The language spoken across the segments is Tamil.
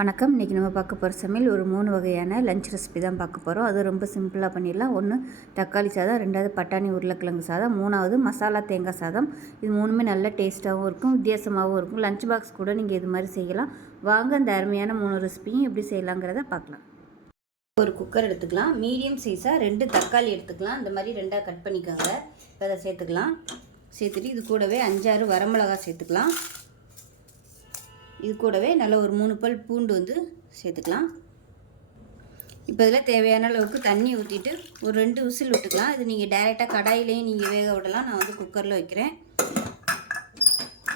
வணக்கம். இன்றைக்கி நம்ம பார்க்க போகிற சமையல் ஒரு 3 வகையான லஞ்ச் ரெசிபி தான் பார்க்க போகிறோம். அது ரொம்ப சிம்பிளாக பண்ணிடலாம். ஒன்று தக்காளி சாதம், ரெண்டாவது பட்டாணி உருளைக்கிழங்கு சாதம், மூணாவது மசாலா தேங்காய் சாதம். இது மூணுமே நல்ல டேஸ்ட்டாகவும் இருக்கும், வித்தியாசமாகவும் இருக்கும். லஞ்ச் பாக்ஸ் கூட நீங்கள் இது மாதிரி செய்யலாம். வாங்க இந்த அருமையான 3 ரெசிபியும் எப்படி செய்யலாங்கிறத பார்க்கலாம். ஒரு குக்கர் எடுத்துக்கலாம். மீடியம் சைஸாக 2 தக்காளி எடுத்துக்கலாம். இந்த மாதிரி 2ஆக கட் பண்ணிக்கோங்க. இப்போ அதை சேர்த்துக்கலாம். சேர்த்துட்டு இது கூடவே 5-6 வரமிளகா சேர்த்துக்கலாம். இது கூடவே நல்ல ஒரு 3 பல் பூண்டு சேர்த்துக்கலாம். இப்போ இதில் தேவையான அளவுக்கு தண்ணி ஊற்றிட்டு ஒரு 2 விசில் விட்டுக்கலாம். இது நீங்கள் டைரெக்டாக கடாயிலையும் நீங்கள் வேக விடலாம். நான் குக்கரில் வைக்கிறேன்.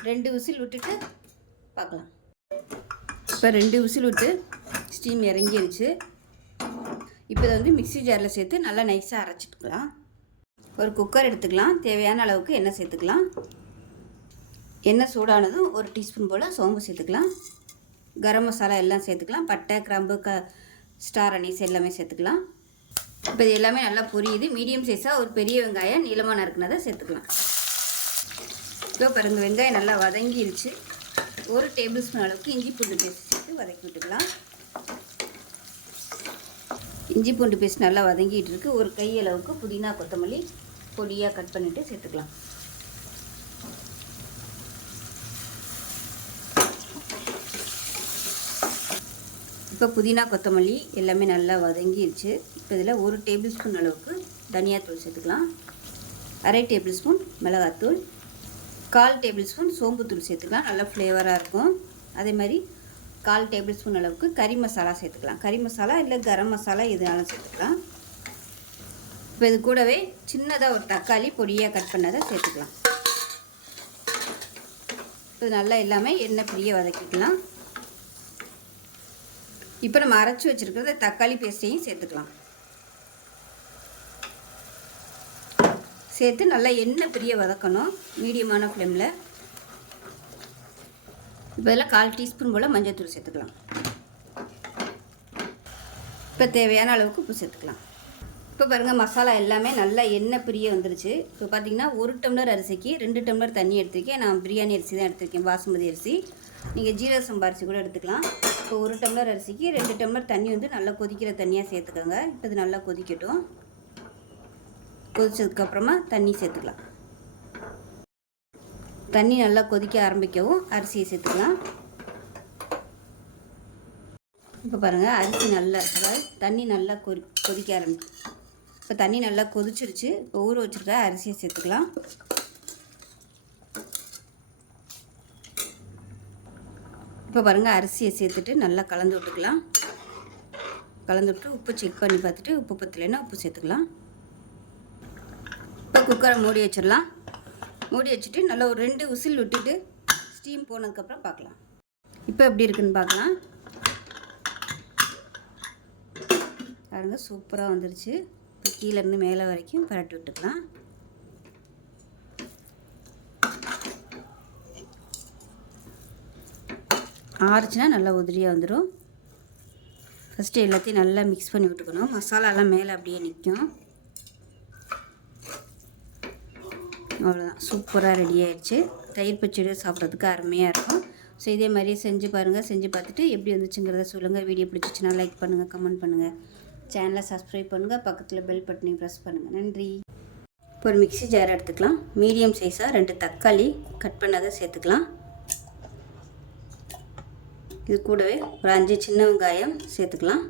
2 விசில் விட்டுட்டு பார்க்கலாம். இப்போ 2 விசில் விட்டு ஸ்டீம் இறங்கிருச்சு. இப்போ இதை மிக்ஸி ஜாரில் சேர்த்து நல்லா நைஸாக அரைச்சிட்டுக்கலாம். ஒரு குக்கர் எடுத்துக்கலாம். தேவையான அளவுக்கு எண்ணெய் சேர்த்துக்கலாம். எண்ணெய் சூடானதும் 1 டீஸ்பூன் போல் சோம்பு சேர்த்துக்கலாம். கரம் மசாலா எல்லாம் சேர்த்துக்கலாம். பட்டை, கிராம்பு, ஸ்டார் அனீஸ் எல்லாமே சேர்த்துக்கலாம். இப்போ இது எல்லாமே நல்லா பொரியுது. மீடியம் சைஸாக ஒரு பெரிய வெங்காயம் நீளமாக நறுக்குனதை சேர்த்துக்கலாம். இப்போ பாருங்கள், வெங்காயம் நல்லா வதங்கிருச்சு. 1 டேபிள் ஸ்பூன் அளவுக்கு இஞ்சி பூண்டு பேஸ்ட் சேர்த்து வதக்கி விட்டுக்கலாம். இஞ்சி பூண்டு பேஸ்ட் நல்லா வதங்கிட்டு இருக்கு. ஒரு கை அளவுக்கு புதினா, கொத்தமல்லி பொடியாக கட் பண்ணிவிட்டு சேர்த்துக்கலாம். இப்போ புதினா, கொத்தமல்லி எல்லாமே நல்லா வதங்கிடுச்சு. இப்போ இதில் 1 டேபிள் ஸ்பூன் அளவுக்கு தனியாத்தூள் சேர்த்துக்கலாம். 1/2 டேபிள் ஸ்பூன் மிளகாத்தூள், 1/4 டேபிள் ஸ்பூன் சோம்புத்தூள் சேர்த்துக்கலாம். நல்லா ஃப்ளேவராக இருக்கும். அதே மாதிரி 1/4 டேபிள் ஸ்பூன் அளவுக்கு கறி மசாலா சேர்த்துக்கலாம். கறி மசாலா இல்லை கரம் மசாலா எதுனாலும் சேர்த்துக்கலாம். இப்போ இது கூடவே சின்னதாக ஒரு தக்காளி பொடியாக கட் பண்ணதை சேர்த்துக்கலாம். இது நல்லா எல்லாமே எண்ணெய் பிரிய வதக்கிக்கலாம். இப்போ நம்ம அரைச்சி வச்சுருக்கிறது தக்காளி பேஸ்ட்டையும் சேர்த்துக்கலாம். சேர்த்து நல்லா எண்ணெய் பிரிய வதக்கணும் மீடியமான ஃப்ளேமில். இப்போ இதில் 1/4 டீஸ்பூன் போல் மஞ்சள்தூள் சேர்த்துக்கலாம். இப்போ தேவையான அளவுக்கு உப்பு சேர்த்துக்கலாம். இப்போ பாருங்கள், மசாலா எல்லாமே நல்லா எண்ணெய் பிரிய வந்துருச்சு. இப்போ பார்த்திங்கன்னா 1 டம்ளர் அரிசிக்கு 2 டம்ளர் தண்ணி எடுத்துருக்கேன். நான் பிரியாணி அரிசி தான் எடுத்திருக்கேன், பாசுமதி அரிசி. நீங்கள் ஜீரக சம்பா அரிசி கூட எடுத்துக்கலாம். இப்போ 1 டம்ளர் அரிசிக்கு 2 டம்ளர் தண்ணி நல்லா கொதிக்கிற தண்ணியாக சேர்த்துக்கோங்க. இப்போ இது நல்லா கொதிக்கட்டும். கொதிச்சதுக்கப்புறமா தண்ணி சேர்த்துக்கலாம். தண்ணி நல்லா கொதிக்க ஆரம்பிக்கவும் அரிசியை சேர்த்துக்கலாம். இப்போ பாருங்கள், அரிசி நல்லா இருக்குது. தண்ணி நல்லா கொதிக்க ஆரம்பிக்கும். இப்போ தண்ணி நல்லா கொதிச்சிருச்சு. இப்போ ஊற வச்சுருக்க அரிசியை சேர்த்துக்கலாம். இப்போ பாருங்கள், அரிசியை சேர்த்துட்டு நல்லா கலந்து விட்டுக்கலாம். கலந்து விட்டு உப்பு செக் பண்ணி பார்த்துட்டு உப்பு பத்தலைன்னா உப்பு சேர்த்துக்கலாம். இப்போ குக்கரை மூடி வச்சிடலாம். மூடி வச்சுட்டு நல்லா ஒரு 2 விசில் விட்டுட்டு ஸ்டீம் போனதுக்கப்புறம் பார்க்கலாம். இப்போ எப்படி இருக்குன்னு பார்க்கலாம். பாருங்கள், சூப்பராக வந்துருச்சு. இப்போ கீழேருந்து மேலே வரைக்கும் பரட்டி விட்டுக்கலாம். ஆறுச்சுன்னா நல்லா உதிரியாக வந்துடும். ஃபஸ்ட்டு எல்லாத்தையும் நல்லா மிக்ஸ் பண்ணி விட்டுக்கணும். மசாலாலாம் மேலே அப்படியே நிற்கும். அவ்வளோதான், சூப்பராக ரெடி ஆயிடுச்சு. தயிர் பச்சடி சாப்பிட்றதுக்கு அருமையாக இருக்கும். ஸோ இதே மாதிரியே செஞ்சு பாருங்கள். செஞ்சு பார்த்துட்டு எப்படி வந்துச்சுங்கிறத சொல்லுங்கள். வீடியோ பிடிச்சிச்சின்னா லைக் பண்ணுங்கள், கமெண்ட் பண்ணுங்கள், சேனலை சப்ஸ்கிரைப் பண்ணுங்கள், பக்கத்தில் பெல் பட்டனையும் ப்ரெஸ் பண்ணுங்கள். நன்றி. இப்போ ஒரு மிக்ஸி ஜார் எடுத்துக்கலாம். மீடியம் சைஸாக 2 தக்காளி கட் பண்ணதை சேர்த்துக்கலாம். இது கூடவே ஒரு 5 சின்ன வெங்காயம் சேர்த்துக்கலாம்.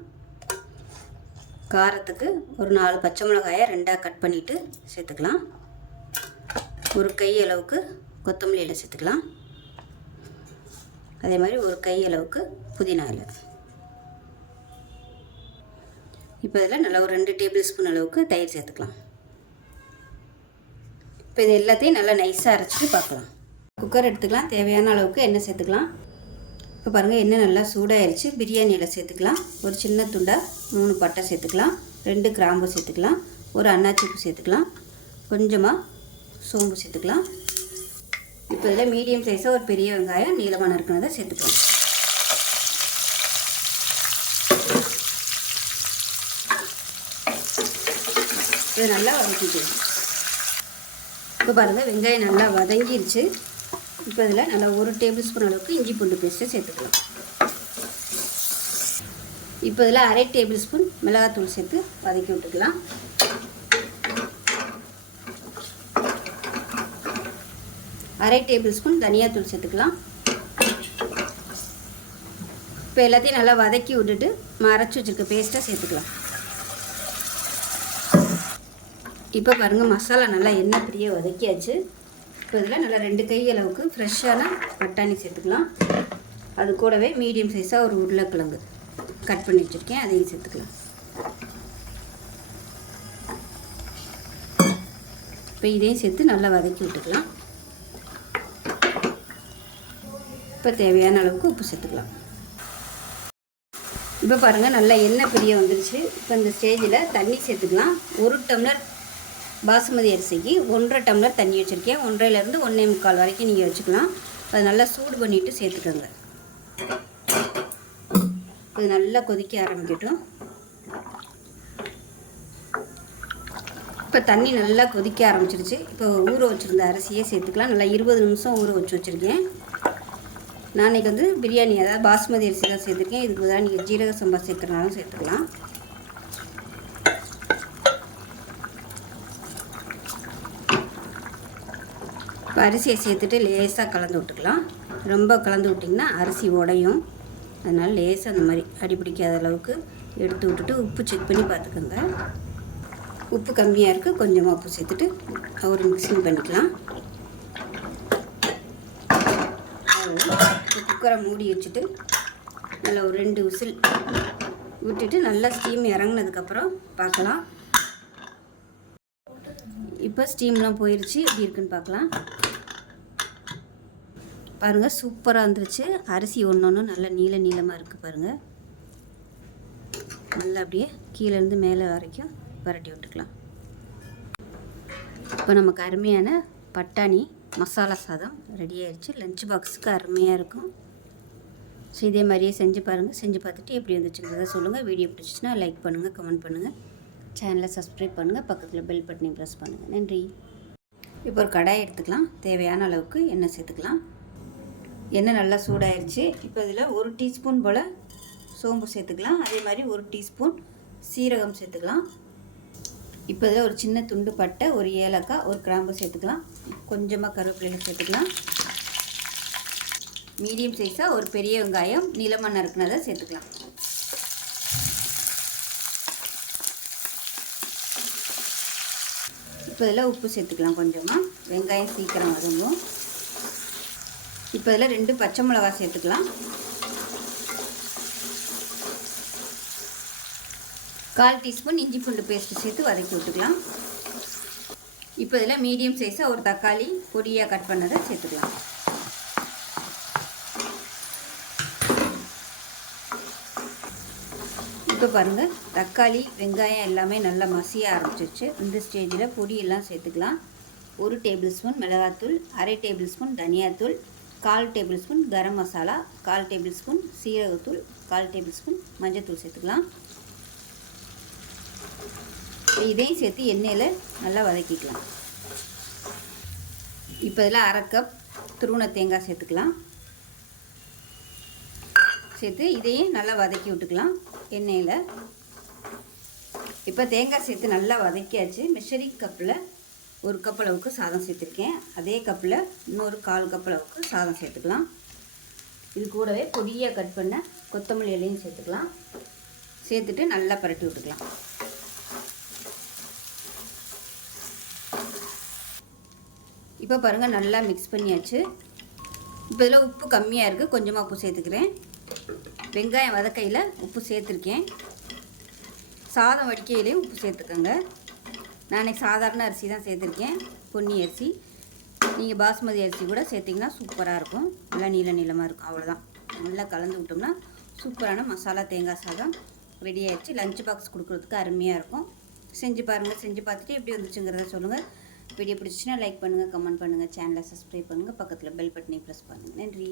காரத்துக்கு ஒரு 4 பச்சை மிளகாயை 2ஆக கட் பண்ணிவிட்டு சேர்த்துக்கலாம். ஒரு கை அளவுக்கு கொத்தமல்லி இலை சேர்த்துக்கலாம். அதே மாதிரி ஒரு கை அளவுக்கு புதினா இலை. இப்போ இதில் நல்லா ஒரு 2 டேபிள் ஸ்பூன் அளவுக்கு தயிர் சேர்த்துக்கலாம். இப்போ இது எல்லாத்தையும் நல்லா நைஸாக அரைச்சிட்டு பார்க்கலாம். குக்கர் எடுத்துக்கலாம். தேவையான அளவுக்கு எண்ணெய் சேர்த்துக்கலாம். இப்போ பாருங்கள், எண்ணெய் நல்லா சூடாகிடுச்சு. பிரியாணி இலை சேர்த்துக்கலாம். ஒரு சின்ன துண்டாக 3 பட்டை சேர்த்துக்கலாம். 2 கிராம்பு சேர்த்துக்கலாம். ஒரு அன்னாச்சிப்பூ சேர்த்துக்கலாம். கொஞ்சமாக சோம்பு சேர்த்துக்கலாம். இப்போ இதில் மீடியம் சைஸாக ஒரு பெரிய வெங்காயம் நீளமாக நறுக்குனதை சேர்த்துக்கலாம். இதை நல்லா வதக்கிக்கலாம். இப்போ பாருங்கள், வெங்காயம் நல்லா வதங்கிருச்சு. இப்போ இதில் நல்லா 1 டேபிள் ஸ்பூன் அளவுக்கு இஞ்சி பூண்டு பேஸ்ட்டை சேர்த்துக்கலாம். இப்போ இதில் 1/2 டேபிள் ஸ்பூன் மிளகாத்தூள் சேர்த்து வதக்கி விட்டுக்கலாம். அரை டேபிள் ஸ்பூன் தனியாத்தூள் சேர்த்துக்கலாம். இப்போ எல்லாத்தையும் நல்லா வதக்கி விட்டுட்டு அரைச்சி வச்சுருக்க பேஸ்ட்டை சேர்த்துக்கலாம். இப்போ பாருங்கள் மசாலா நல்லா எண்ணெய் பிரிய வதக்கியாச்சு. இப்போ இதில் நல்லா 2 கை அளவுக்கு ஃப்ரெஷ்ஷான பட்டாணி சேர்த்துக்கலாம். அது கூடவே மீடியம் சைஸாக ஒரு உருளைக்கிழங்கு கட் பண்ணி வச்சுருக்கேன், அதையும் சேர்த்துக்கலாம். இப்போ இதையும் சேர்த்து நல்லா வதக்கி விட்டுக்கலாம். இப்போ தேவையான அளவுக்கு உப்பு சேர்த்துக்கலாம். இப்போ பாருங்கள் நல்லா எண்ணெய் பிரிய வந்துருச்சு. இப்போ இந்த ஸ்டேஜில் தண்ணி சேர்த்துக்கலாம். 1 டம்ளர் பாசுமதி அரிசிக்கு 1.5 டம்ளர் தண்ணி வச்சுருக்கேன். 1.5லேருந்து 1.25 வரைக்கும் நீங்கள் வச்சுக்கலாம். அது நல்லா சூடு பண்ணிவிட்டு சேர்த்துக்கோங்க. இது நல்லா கொதிக்க ஆரம்பிக்கட்டும். இப்போ தண்ணி நல்லா கொதிக்க ஆரம்பிச்சிருச்சு. இப்போ ஊற வச்சுருந்த அரிசியே சேர்த்துக்கலாம். நல்லா 20 நிமிஷம் ஊற வச்சுருக்கேன். நான் இன்றைக்கி வந்து பிரியாணி, அதாவது பாஸ்மதி அரிசி தான் சேர்த்துருக்கேன். இதுக்கு பதிலாக நீங்கள் ஜீரக சம்பா சேர்க்குறனாலும் சேர்த்துக்கலாம். இப்போ அரிசியை சேர்த்துட்டு லேசாக கலந்து விட்டுக்கலாம். ரொம்ப கலந்து விட்டிங்கன்னா அரிசி உடையும். அதனால் லேசாக அந்த மாதிரி அடிப்பிடிக்காத அளவுக்கு எடுத்து விட்டுட்டு உப்பு செக் பண்ணி பார்த்துக்கோங்க. உப்பு கம்மியாக இருக்குது, கொஞ்சமாக உப்பு சேர்த்துட்டு ஒரு மிக்சிங் பண்ணிக்கலாம். குக்கரை மூடி வச்சுட்டு நல்லா ஒரு 2 விசில் விட்டுட்டு நல்லா ஸ்டீம் இறங்கினதுக்கப்புறம் பார்க்கலாம். இப்போ ஸ்டீம்லாம் போயிடுச்சு, எப்படி இருக்குன்னு பார்க்கலாம். பாருங்கள் சூப்பராக வந்துருச்சு. அரிசி ஒன்று நல்லா நீளமாக இருக்குது பாருங்கள். நல்லா அப்படியே கீழேருந்து மேலே வரைக்கும் பரட்டி விட்டுக்கலாம். இப்போ நமக்கு அருமையான பட்டாணி மசாலா சாதம் ரெடி ஆயிடுச்சு. லஞ்ச் பாக்ஸுக்கு அருமையாக இருக்கும். ஸோ இதே மாதிரியே செஞ்சு பாருங்கள். செஞ்சு பார்த்துட்டு எப்படி வந்துச்சுங்கிறத சொல்லுங்கள். வீடியோ பிடிச்சிச்சின்னா லைக் பண்ணுங்கள், கமெண்ட் பண்ணுங்கள், சேனலை சப்ஸ்கிரைப் பண்ணுங்கள், பக்கத்தில் பெல் பட்டனையும் ப்ரெஸ் பண்ணுங்கள். நன்றி. இப்போ ஒரு கடாய் எடுத்துக்கலாம். தேவையான அளவுக்கு எண்ணெய் சேர்த்துக்கலாம். எண்ணெய் நல்லா சூடாயிருச்சு. இப்போ இதில் 1 டீஸ்பூன் போல் சோம்பு சேர்த்துக்கலாம். அதே மாதிரி 1 டீஸ்பூன் சீரகம் சேர்த்துக்கலாம். இப்போ இதில் ஒரு சின்ன துண்டு பட்டை, ஒரு ஏலக்காய், ஒரு கிராம்பு சேர்த்துக்கலாம். கொஞ்சமாக கருவேப்பிலை சேர்த்துக்கலாம். மீடியம் சைஸாக ஒரு பெரிய வெங்காயம் நீளமாக நறுக்குனதை சேர்த்துக்கலாம். இப்போ இதில் உப்பு சேர்த்துக்கலாம் கொஞ்சமாக. வெங்காயம் சீக்கிரம் வதங்கும். இப்போ இதில் 2 பச்சை மிளகாய் சேர்த்துக்கலாம். 1/4 டீஸ்பூன் இஞ்சி பூண்டு பேஸ்ட்டு சேர்த்து வதக்கி விட்டுக்கலாம். இப்போ இதில் மீடியம் சைஸாக ஒரு தக்காளி பொடியாக கட் பண்ணதை சேர்த்துக்கலாம். இப்போ பாருங்கள் தக்காளி வெங்காயம் எல்லாமே நல்லா மசிய ஆரம்பிச்சிருச்சு. இந்த ஸ்டேஜில் பொடியெல்லாம் சேர்த்துக்கலாம். 1 டேபிள் ஸ்பூன் மிளகாத்தூள், 1/2 டேபிள் ஸ்பூன் தனியாத்தூள், 1/4 table spoon garam masala, 1/4 table spoon சீரகத்தூள், 1/4 டேபிள் ஸ்பூன் மஞ்சத்தூள் சேர்த்துக்கலாம். இதையும் சேர்த்து எண்ணெயில் நல்லா வதக்கிக்கலாம். இப்போ இதில் 1/2 கப் துருவன தேங்காய் சேர்த்துக்கலாம். சேர்த்து இதையும் நல்லா வதக்கி விட்டுக்கலாம் எண்ணெயில். இப்போ தேங்காய் சேர்த்து நல்லா வதக்கியாச்சு. மெஷரிங் கப்பில் 1 கப் அளவுக்கு சாதம் சேர்த்துருக்கேன். அதே கப்பில் இன்னொரு 1/4 கப் அளவுக்கு சாதம் சேர்த்துக்கலாம். இது கூடவே பொடியாக கட் பண்ண கொத்தமல்லி இலையும் சேர்த்துக்கலாம். சேர்த்துட்டு நல்லா பரட்டி விட்டுக்கலாம். இப்போ பாருங்கள் நல்லா மிக்ஸ் பண்ணியாச்சு. இப்போ இதில் உப்பு கம்மியாக இருக்குது, கொஞ்சமாக உப்பு சேர்த்துக்கிறேன். வெங்காயம் வதக்கையில் உப்பு சேர்த்துருக்கேன். சாதம் வடிக்கையிலையும் உப்பு சேர்த்துக்கோங்க. நான் சாதாரண அரிசி தான் சேர்த்துருக்கேன், பொன்னி அரிசி. நீங்கள் பாஸ்மதி அரிசி கூட சேர்த்திங்கன்னா சூப்பராக இருக்கும். நல்லா நீளமாக இருக்கும். அவ்வளோதான். நல்லா கலந்து விட்டோம்னா சூப்பரான மசாலா தேங்காய் சாதம் ரெடி ஆகிடுச்சு. லஞ்ச் பாக்ஸ் கொடுக்குறதுக்கு அருமையாக இருக்கும். செஞ்சு பாருங்கள். செஞ்சு பார்த்துட்டு எப்படி வந்துச்சுங்கிறத சொல்லுங்கள். வீடியோ பிடிச்சிச்சின்னா லைக் பண்ணுங்கள், கமெண்ட் பண்ணுங்கள், சேனலை சப்ஸ்கிரைப் பண்ணுங்கள், பக்கத்தில் பெல் பட்டனை ப்ரெஸ் பண்ணுங்கள். நன்றி.